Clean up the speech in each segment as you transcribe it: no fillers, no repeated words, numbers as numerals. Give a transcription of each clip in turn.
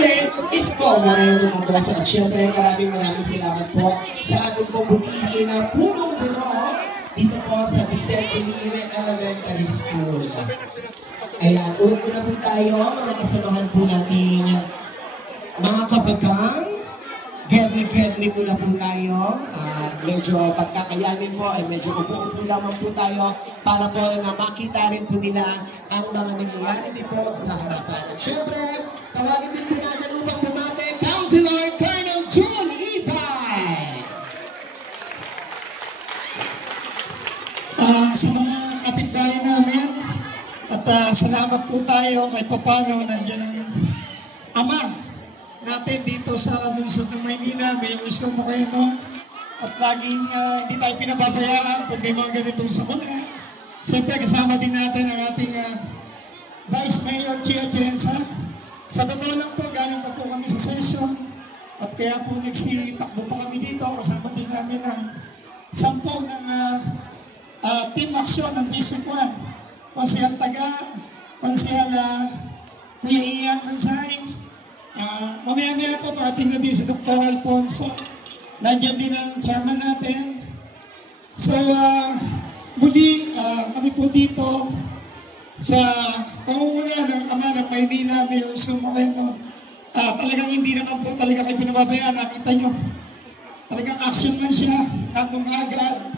Yorme Isko Moreno Mendoza. At syempre, maraming salamat po sa ating pumutihin na punong-puno dito po sa Vicente Lime Elementary School. Ayan, urong muna po tayo, mga kasamahan po natin, mga kabagang. Get-me muna po tayo. Medyo pagkakayanin po ay medyo upo-upo lamang po tayo para po na makita rin po nila ang mga nangyayari din po sa harapan. At syempre, tawagin din po natin upang bumate, Councilor Colonel June Ibay! Sa mga kapitbahay namin, at salamat po tayo kahit papano nandiyan ang ama natin dito sa lungsod ng Maynila, Mayor Isko Moreno, at laging hindi tayo pinababayaan pag may mga ganitong sakuna. Siyempre kasama din natin ang ating Vice Mayor Chia Chensa. Sa totoo lang po, galing pa po kami sa session at kaya po nagsitakbo pa kami dito. Kasama din namin ang 10 ng team action ng District 1. Konsehal Taga, Konsehal Kuya Ian Mansay. Mamaya-maya po parating na din si Dr. Alfonso. Nandiyan din ang chairman natin. So, muli kami po dito sa pangunguna ng ama ng Maynila, Mayor Isko Moreno. Talagang hindi naman po talaga kayo pinababayaan. Nakita nyo, talagang action man siya, nandun agad.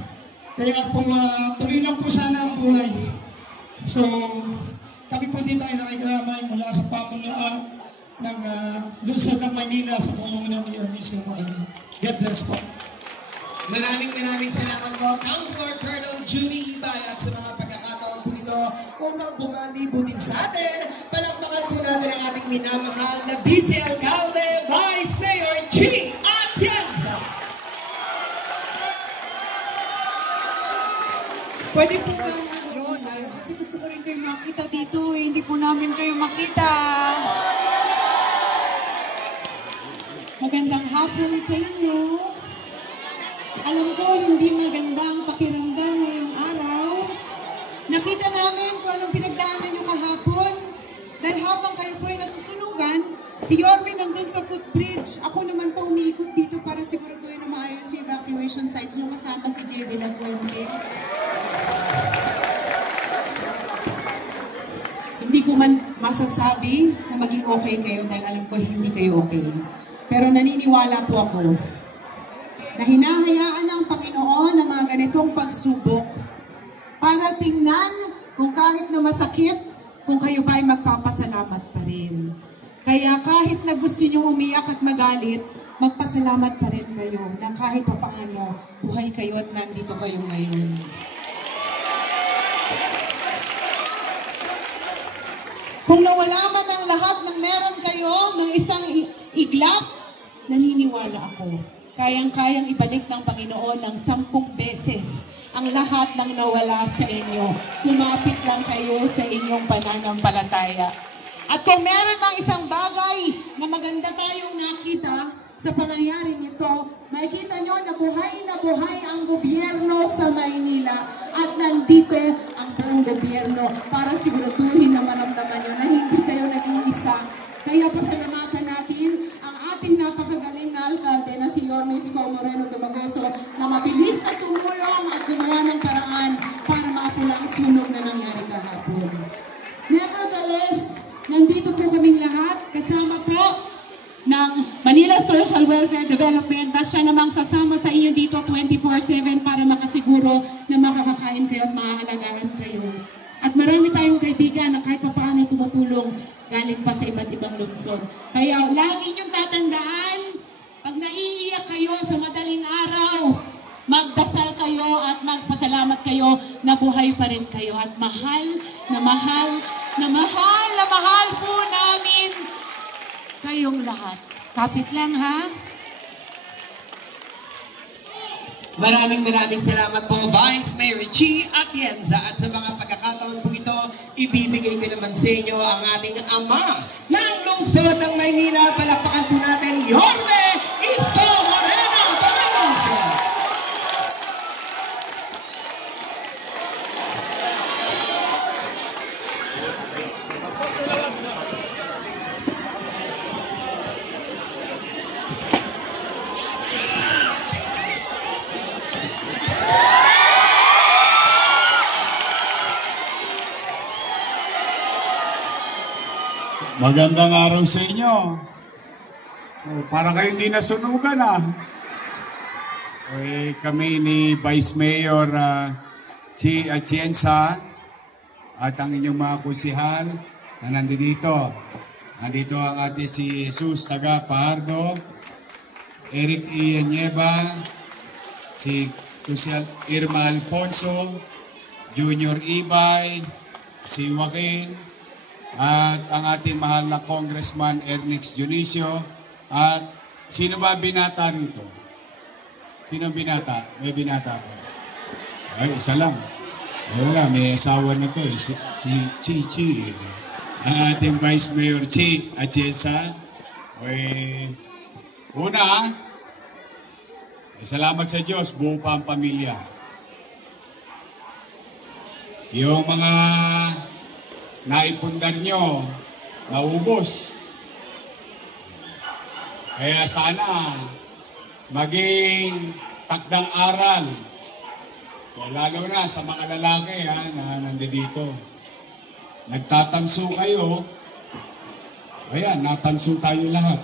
Kaya po, tuloy lang po sana ang buhay. So, kami po dito ay nakikiramay mula sa pamulaan ng lungsod ng Maynila sa pamumuno ni Isko Moreno. God bless po. Maraming salamat po, Councilor Colonel Julie Ibay, at sa mga pagkakataon po ito upang bumati po din sa atin. Palakpakan po natin ang ating minamahal na Vice Alcalde, Vice Mayor G. Atienza. Pwede po ba tayo? Kasi gusto ko rin kayo makita dito eh. Hindi po namin kayo makita. Magandang hapon sa inyo. Alam ko hindi magandang pakiramdam ngayong araw. Nakita namin kung anong pinagdaanan nyo kahapon. Dahil habang kayo po ay nasusunugan, si Yorme nandun sa footbridge. Ako naman po umiikot dito para siguraduhin na maayos yung evacuation sites nyo kasama si J.D. La Fuente. Hindi ko man masasabi na maging okay kayo dahil alam ko hindi kayo okay. Pero naniniwala po ako na hinahayaan ng Panginoon ang mga ganitong pagsubok para tingnan kung kahit na masakit, kung kayo ba ay magpapasalamat pa rin. Kaya kahit na gusto nyo umiyak at magalit, magpasalamat pa rin kayo na kahit pa paano, buhay kayo at nandito kayo ngayon. Kung nawala man ang lahat ng meron kayo ng isang iglap, naniniwala ako, kayang-kayang ibalik ng Panginoon ng 10 beses ang lahat ng nawala sa inyo. Kumapit lang kayo sa inyong pananampalataya. At kung meron mang isang bagay na maganda tayong nakita sa pangyayaring ito, makikita nyo na buhay ang gobyerno sa Maynila. At nandito ang buong gobyerno para siguraduhin na maramdaman nyo na hindi kayo naging isa. Kaya pasalamatan natin ang ating napakagaling na alkalde na si Yorme Isko Moreno Dumagoso na mabilis at tumulong at gumawa ng paraan para maapulang sunog na nangyari kahapon. Nevertheless, nandito po kaming lahat kasama po ng Manila Social Welfare Development na siya namang sasama sa inyo dito 24/7 para makasiguro na makakakain kayo at maaalagaan kayo. At marami tayong kaibigan na kahit paano tumutulong galing pa sa iba't ibang lungsod. Kaya lagi niyong tatandaan, pag naiiyak kayo sa madaling araw, magdasal kayo at magpasalamat kayo na buhay pa rin kayo. At mahal po namin kayong lahat. Kapit lang ha. Maraming salamat po, Vice Mayor G. Atienza. At sa mga pagkakataon po ito, ibibigay ko naman sa inyo ang ating ama ng lungsod ng Maynila. Palakpakan po natin, Yorme Isko Moreno Dumagoso. Magandang araw sa inyo. Oh, para kayo hindi nasunugan kami ni Vice Mayor Chi Atienza at ang inyong mga kusihal na nandito. Nandito ang ating si Jesus Taga Pahardo, Eric Ian Nieva, si Kusihal Irma Alfonso, Junior Ibay, si Joaquin, at ang ating mahal na Congressman Ernix Dionisio. At sino ba binata rito? Sino binata? May binata po. Ay, isa lang. Wala, may asawa na to si Chi. Ang ating Vice Mayor Chi Atienza. Una, salamat sa Diyos, buo pa ang pamilya. Yung mga naipundar nyo, naubos. Kaya sana maging takdang aral, lalo na sa mga lalaki na nandito. Nagtatanso kayo, ayan, natanso tayo lahat.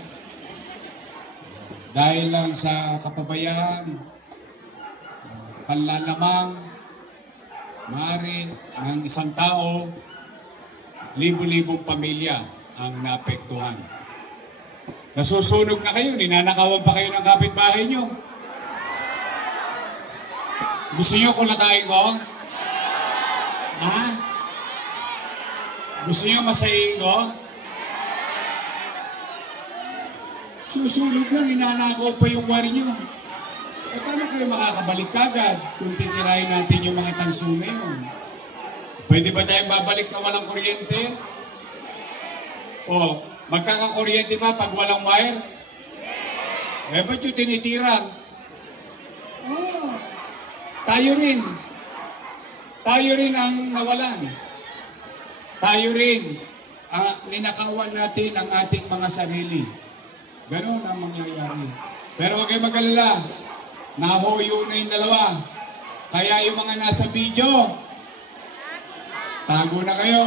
Dahil lang sa kapabayaan, panlalamang, maaari ng isang tao, libo-libong pamilya ang naapektuhan. Nasusunog na kayo, ninanakawan pa kayo ng kapitbahay nyo. Gusto nyo kulatayin ko? Ha? Gusto nyo masayin ko? Susunog na, ninanakaw pa yung wari nyo. Paano kayo makakabalik kagad kung titirahin natin yung mga tanso na yun? Pwede ba tayong babalik na walang kuryente? O, magkakakuryente ba pag walang wire? Ba't yung tinitira? Oh, tayo rin. Tayo rin ang nawalan. Tayo rin. Ninakawan natin ang ating mga sarili. Ganon ang mangyayari. Pero huwag kayo mag-alala. Nahoyo na yung dalawa. Kaya yung mga nasa video, tago na kayo.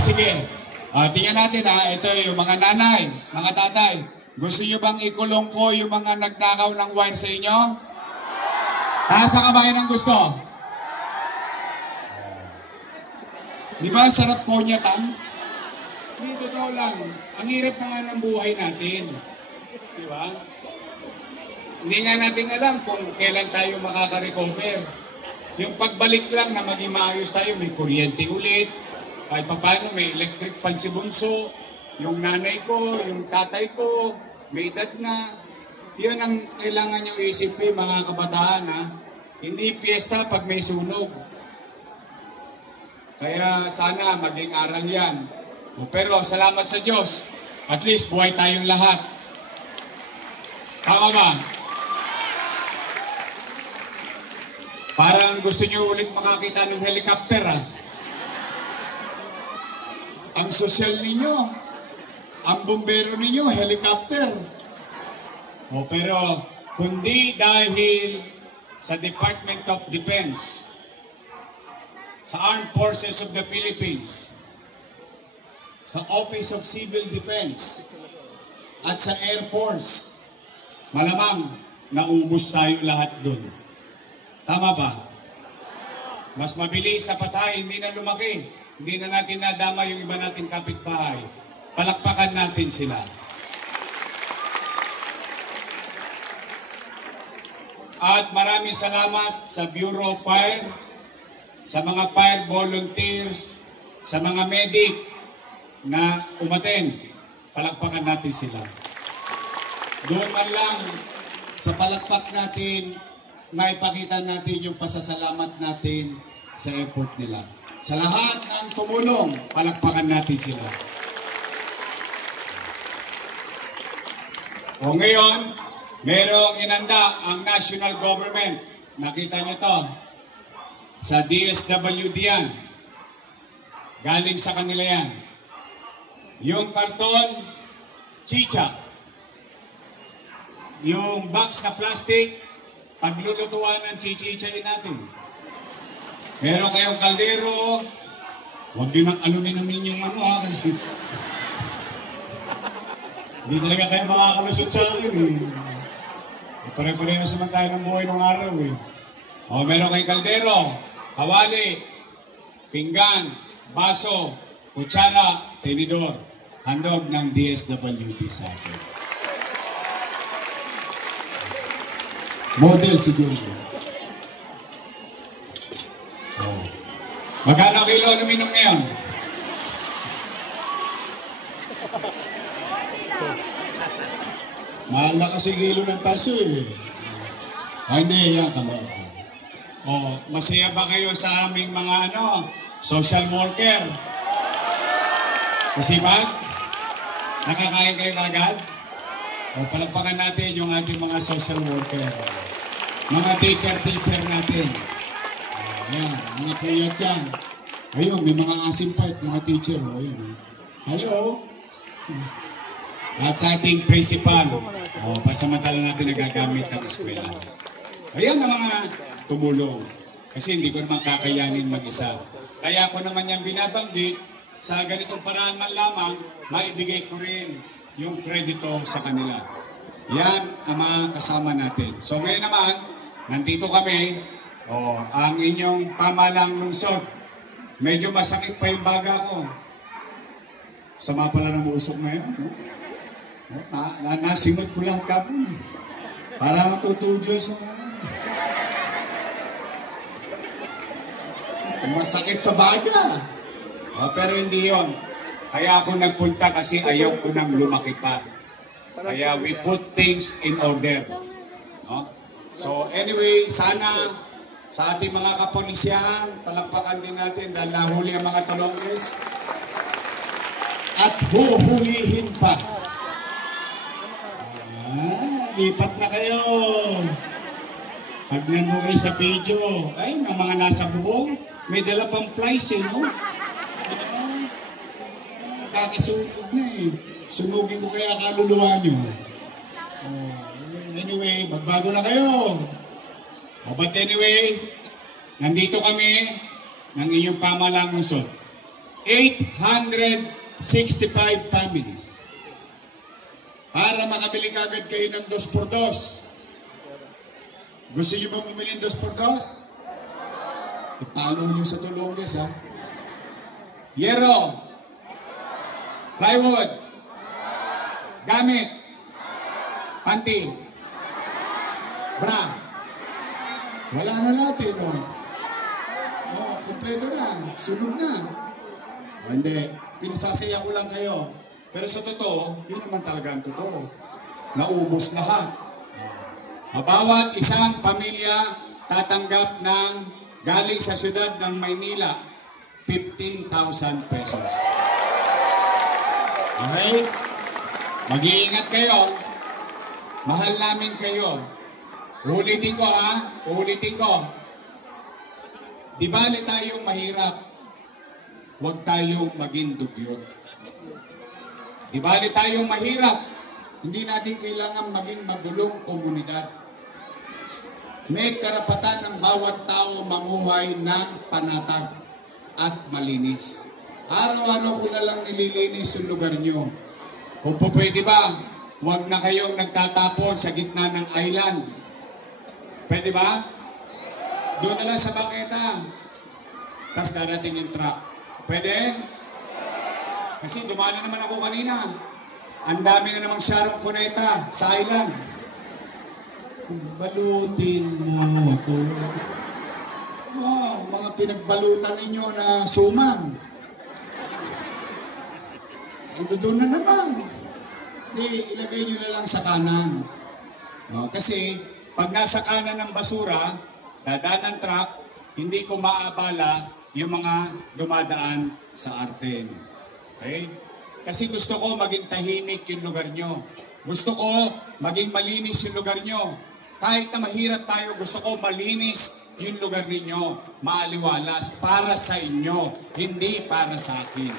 Sige. Tingnan natin ito yung mga nanay, mga tatay. Gusto nyo bang ikulong ko yung mga nagnakaw ng wire sa inyo? Sa kabayan ng gusto? Di ba sarap konyatan? Hindi, totoo lang. Ang hirap na nga ng buhay natin. Di ba? Hindi nga natin alam kung kailan tayo makaka-recover. Yung pagbalik lang na maging maayos tayo, may kuryente ulit, kahit pa paano may electric pan si Bunso, yung nanay ko, yung tatay ko, may edad na. Yun ang kailangan nyo isipin mga kabataan Hindi piyesta pag may sunog. Kaya sana maging aral yan. Pero salamat sa Diyos, at least buhay tayong lahat. Tama ba? Parang gusto nyo ulit makakita ng helicopter Ang sosyal ninyo, ang bumbero ninyo, helicopter. Pero kundi dahil sa Department of Defense, sa Armed Forces of the Philippines, sa Office of Civil Defense, at sa Air Force, malamang naubos tayo lahat dun. Tama ba? Mas mabilis sa patay, hindi na lumaki. Hindi na natin nadama yung iba nating kapitbahay. Palakpakan natin sila. At maraming salamat sa Bureau of Fire, sa mga fire volunteers, sa mga medic na umattend. Palakpakan natin sila. Doon man lang sa palakpak natin, maipakita natin yung pasasalamat natin sa effort nila. Sa lahat ng tumulong, palakpakan natin sila. O ngayon, merong inanda ang national government. Nakita niyo to. Sa DSWD yan. Galing sa kanila yan. Yung karton, chicha. Yung box na plastic, paglulutuan ng chichichay natin. Meron kayong kaldero. Huwag din ang aluminum yung ano ha. Hindi talaga kayo makakalusot sa akin eh. Pare-pareho naman tayo ng buhay ng araw eh. O, meron kayong kaldero, kawali, pinggan, baso, kutsara, tinidor. Handog ng DSWD sa akin. Model siguro. So, magkano kilo aluminum ngayon? Mahal na kasi kilo ng taso eh. Ay, hindi, yan kamo. O, masaya ba kayo sa aming mga social worker? Masipag? Nakakain kayo agad? O, palagpakan natin yung ating mga social worker. Mga daycare teacher natin. Ayan, mga puyat yan. Ayun, may mga asim pa at mga teacher. Ayun. Hello? At sa ating principal. O, pasamantala natin nagagamit ang eskwela. Ayan ang mga tumulong. Kasi hindi ko naman kakayanin mag-isa. Kaya ako naman yung binabanggit, sa ganitong paraan man lamang, maibigay ko rin yung kredito sa kanila. Yan ang mga kasama natin. So ngayon naman, nandito kami, ang inyong pamalang lungsod. Medyo masakit pa yung baga ko. Sama pala ng usok ngayon. Nasimot ko lahat kapon. Para matutudyo sa masakit sa baga. Pero hindi yon. Kaya ako nagpunta kasi ayaw ko nang lumaki pa. Kaya we put things in order. No? So anyway, sana sa ating mga kapolisyahan, palakpakan din natin dahil nahuli ang mga tulongres. At huhulihin pa. Lipat na kayo. Pag nandun kayo sa video, ay, ng mga nasa bubong, may dala pang plies no? Kakasunog na eh. Sunugin ko kaya kaluluwa nyo. Anyway, magbago na kayo. But anyway, nandito kami ng inyong pamalang lungsod. 865 families. Para makabili kagad kayo ng 2x2. Gusto nyo bang bumili ng 2x2? Ipalo nyo sa tulongges ha. Yero. Plywood. Gamit. Panty. Bra. Wala na natin, no? Kompleto na. Sunog na. Hindi. Pinasasaya ko lang kayo. Pero sa totoo, yun naman talaga ang totoo. Naubos lahat. Bawat isang pamilya tatanggap ng galing sa siyudad ng Maynila, 15,000 pesos. Okay? Mag-iingat kayo. Mahal namin kayo. Ulitin ko ha. Ulitin ko. Di bali tayong mahirap. Huwag tayong maging dugyot. Di bali tayong mahirap. Hindi natin kailangan maging magulong komunidad. May karapatan ng bawat tao mamuhay ng panatag at malinis. Araw-araw ko na lang nililinis yung lugar nyo. Kung po pwede ba, huwag na kayong nagtatapon sa gitna ng island. Pwede ba? Doon na lang sa bangketa. Tapos darating yung truck. Pwede? Kasi dumali naman ako kanina. Ang dami na namang Sharon Cuneta sa island. Balutin mo ako. Mga pinagbalutan ninyo na suman. Ito doon na naman. Ilagay nyo na lang sa kanan. Kasi pag nasa kanan ng basura, dadaan ng truck, hindi ko maabala yung mga dumadaan sa Arten. Okay? Kasi gusto ko maging tahimik yung lugar nyo. Gusto ko maging malinis yung lugar nyo. Kahit na mahirap tayo, gusto ko malinis yung lugar ninyo. Maaliwalas para sa inyo, hindi para sa akin.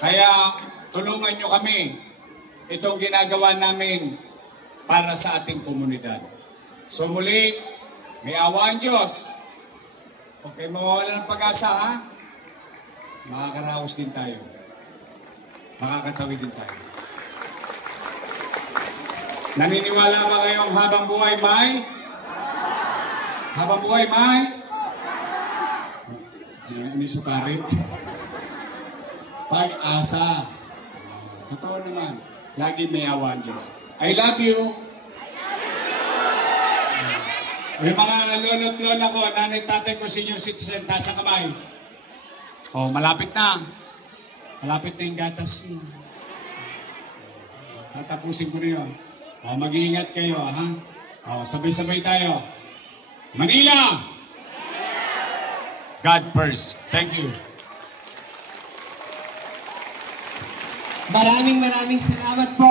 Kaya tulungan nyo kami. Itong ginagawa namin para sa ating komunidad. So muli, May awa ang Diyos. Huwag kayo mawawala ng pag-asa, ha? Makakaraos din tayo. Makakatawid din tayo. Naniniwala ba kayong habang buhay may? Habang buhay may? Ano yung sukarit? Pag-asa. Totoo naman. Lagi may awa ang Diyos. I love you. Yung mga lolo't lola ko, nanay tatay ko, senior citizen, taas ang kamay. Oh, malapit na. Malapit na yung gatas nyo. Tatapusin ko na yun. Oh, mag-iingat kayo, ha? Oh, sabay-sabay tayo. Manila! God first. Thank you. Maraming salamat po.